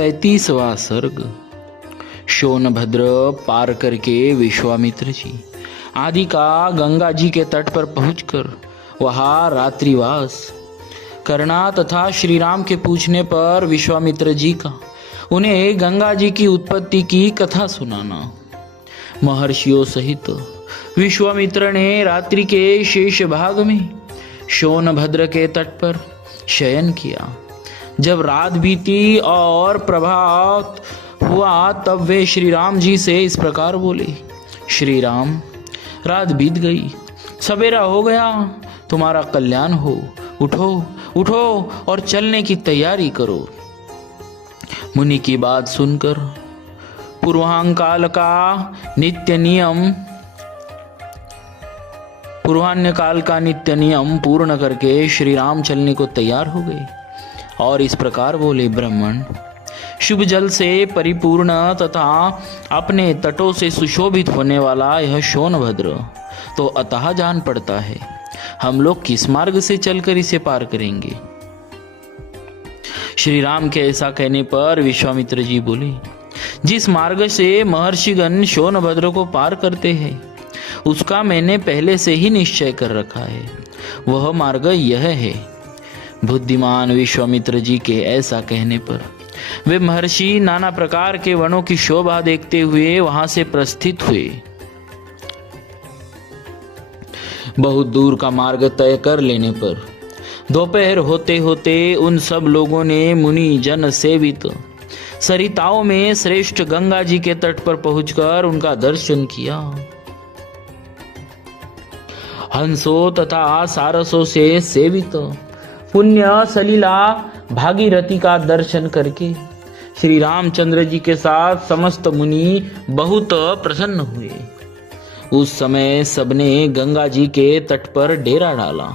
35वां सर्ग। सोनभद्र पार करके विश्वामित्र जी आदि का गंगा जी के तट पर पहुंचकर वहां रात्रिवास करना तथा श्री राम के पूछने पर विश्वामित्र जी का उन्हें गंगा जी की उत्पत्ति की कथा सुनाना। महर्षियों सहित विश्वामित्र ने रात्रि के शेष भाग में सोनभद्र के तट पर शयन किया। जब रात बीती और प्रभात हुआ तब वे श्री राम जी से इस प्रकार बोले, श्री राम, रात बीत गई, सवेरा हो गया, तुम्हारा कल्याण हो, उठो उठो और चलने की तैयारी करो। मुनि की बात सुनकर पूर्वाह्न काल का नित्य नियम पूर्ण करके श्री राम चलने को तैयार हो गए और इस प्रकार बोले, ब्राह्मण, शुभ जल से परिपूर्ण तथा अपने तटों से सुशोभित होने वाला यह सोनभद्र तो अतः जान पड़ता है। हम लोग किस मार्ग से चलकर इसे पार करेंगे? श्री राम के ऐसा कहने पर विश्वामित्र जी बोले, जिस मार्ग से महर्षिगण सोनभद्र को पार करते हैं उसका मैंने पहले से ही निश्चय कर रखा है। वह मार्ग यह है। बुद्धिमान विश्वामित्र जी के ऐसा कहने पर वे महर्षि नाना प्रकार के वनों की शोभा देखते हुए वहां से प्रस्थित हुए। बहुत दूर का मार्ग तय कर लेने पर दोपहर होते होते उन सब लोगों ने मुनि जन सेवित सरिताओं में श्रेष्ठ गंगा जी के तट पर पहुंचकर उनका दर्शन किया। हंसों तथा सारसों से सेवित पुण्य सलीला भागीरथी का दर्शन करके श्री रामचंद्र जी के साथ समस्त मुनि बहुत प्रसन्न हुए। उस समय सबने गंगा जी के तट पर डेरा डाला।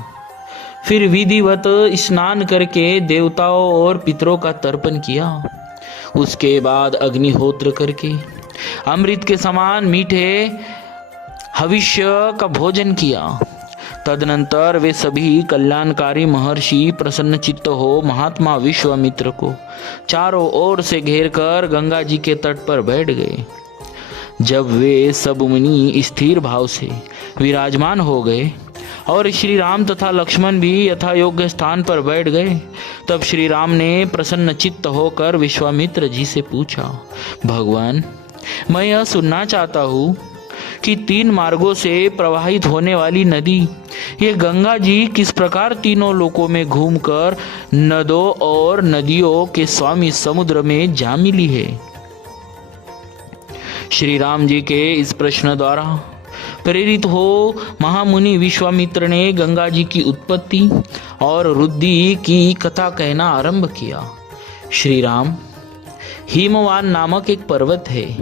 फिर विधिवत स्नान करके देवताओं और पितरों का तर्पण किया। उसके बाद अग्निहोत्र करके अमृत के समान मीठे हविष्य का भोजन किया। तदनंतर वे सभी कल्याणकारी महर्षि प्रसन्न चित्त हो महात्मा विश्वामित्र को चारों ओर से घेरकर गंगा जी के तट पर बैठ गए। जब वे सब मुनि स्थिर भाव से विराजमान हो गए और श्री राम तथा लक्ष्मण भी यथा योग्य स्थान पर बैठ गए, तब श्री राम ने प्रसन्न चित्त होकर विश्वामित्र जी से पूछा, भगवान, मैं यह सुनना चाहता हूँ कि 3 मार्गों से प्रवाहित होने वाली नदी ये गंगा जी किस प्रकार तीनों लोकों में घूमकर नदों और नदियों के स्वामी समुद्र में जा मिली है। श्री राम जी के इस प्रश्न द्वारा प्रेरित हो महामुनि विश्वामित्र ने गंगा जी की उत्पत्ति और वृद्धि की कथा कहना आरंभ किया। श्री राम, हिमवान नामक एक पर्वत है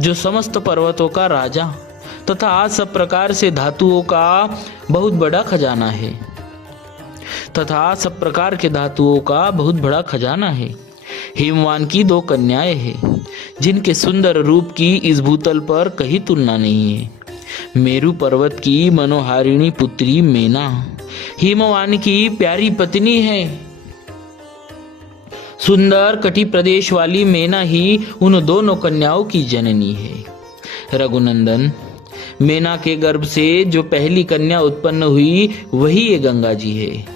जो समस्त पर्वतों का राजा तथा सब प्रकार से धातुओं का बहुत बड़ा खजाना है। हिमवान की 2 कन्याएं हैं जिनके सुंदर रूप की इस भूतल पर कहीं तुलना नहीं है। मेरु पर्वत की मनोहारिणी पुत्री मेना हिमवान की प्यारी पत्नी है। सुंदर कटि प्रदेश वाली मेना ही उन दोनों कन्याओं की जननी है। रघुनंदन, मेना के गर्भ से जो पहली कन्या उत्पन्न हुई वही ये गंगा जी है।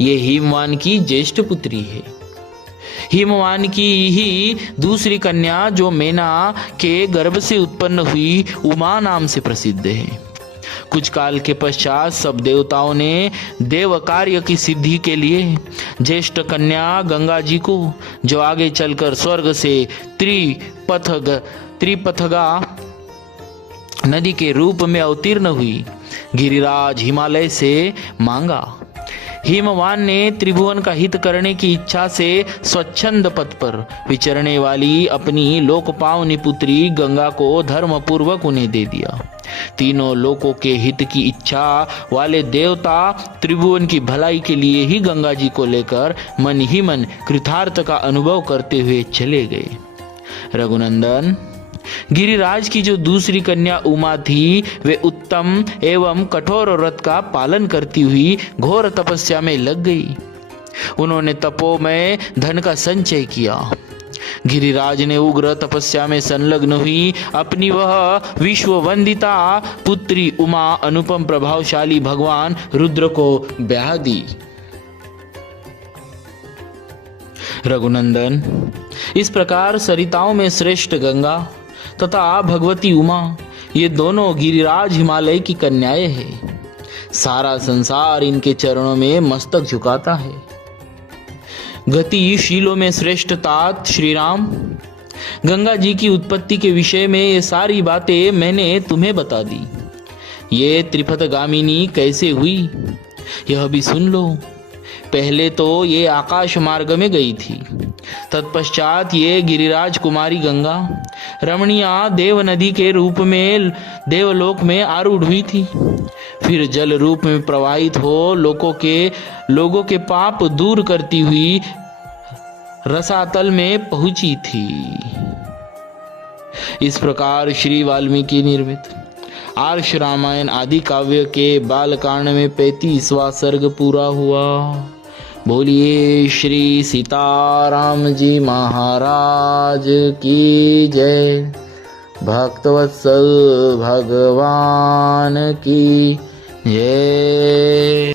ये हिमवान की ज्येष्ठ पुत्री है। हिमवान की ही दूसरी कन्या जो मेना के गर्भ से उत्पन्न हुई उमा नाम से प्रसिद्ध है। कुछ काल के पश्चात सब देवताओं ने देव कार्य की सिद्धि के लिए ज्येष्ठ कन्या गंगा जी को, जो आगे चलकर स्वर्ग से त्रिपथगा नदी के रूप में अवतीर्ण हुई, गिरिराज हिमालय से मांगा। हिमवान ने त्रिभुवन का हित करने की इच्छा से स्वच्छंद पथ पर विचरने वाली अपनी लोकपावनी पुत्री गंगा को धर्म पूर्वक उन्हें दे दिया। तीनों लोकों के हित की इच्छा वाले देवता त्रिभुवन की भलाई के लिए ही गंगा जी को लेकर मन ही मन कृतार्थ का अनुभव करते हुए चले गए। रघुनंदन, गिरिराज की जो दूसरी कन्या उमा थी, वे उत्तम एवं कठोर व्रत का पालन करती हुई घोर तपस्या में लग गई। उन्होंने तपोमय धन का संचय किया। गिरिराज ने उग्र तपस्या में संलग्न हुई अपनी वह विश्व वंदिता पुत्री उमा अनुपम प्रभावशाली भगवान रुद्र को ब्याह दी। रघुनंदन, इस प्रकार सरिताओं में श्रेष्ठ गंगा तथा भगवती उमा ये दोनों गिरिराज हिमालय की कन्याएं हैं। सारा संसार इनके चरणों में मस्तक झुकाता है। गतिशीलों में श्रेष्ठ तात श्री राम, गंगा जी की उत्पत्ति के विषय में ये सारी बातें मैंने तुम्हें बता दी। ये त्रिपथगामिनी कैसे हुई यह भी सुन लो। पहले तो ये आकाश मार्ग में गई थी, तत्पश्चात ये गिरिराज कुमारी गंगा रमणीया देव नदी के रूप में देवलोक में आरूढ़ हुई थी। फिर जल रूप में प्रवाहित हो लोगों के पाप दूर करती हुई रसातल में पहुंची थी। इस प्रकार श्री वाल्मीकि निर्मित आर्ष रामायण आदि काव्य के बालकांड में 35वां सर्ग पूरा हुआ। बोलिए श्री सीताराम जी महाराज की जय। भक्तवत्सल भगवान की जय।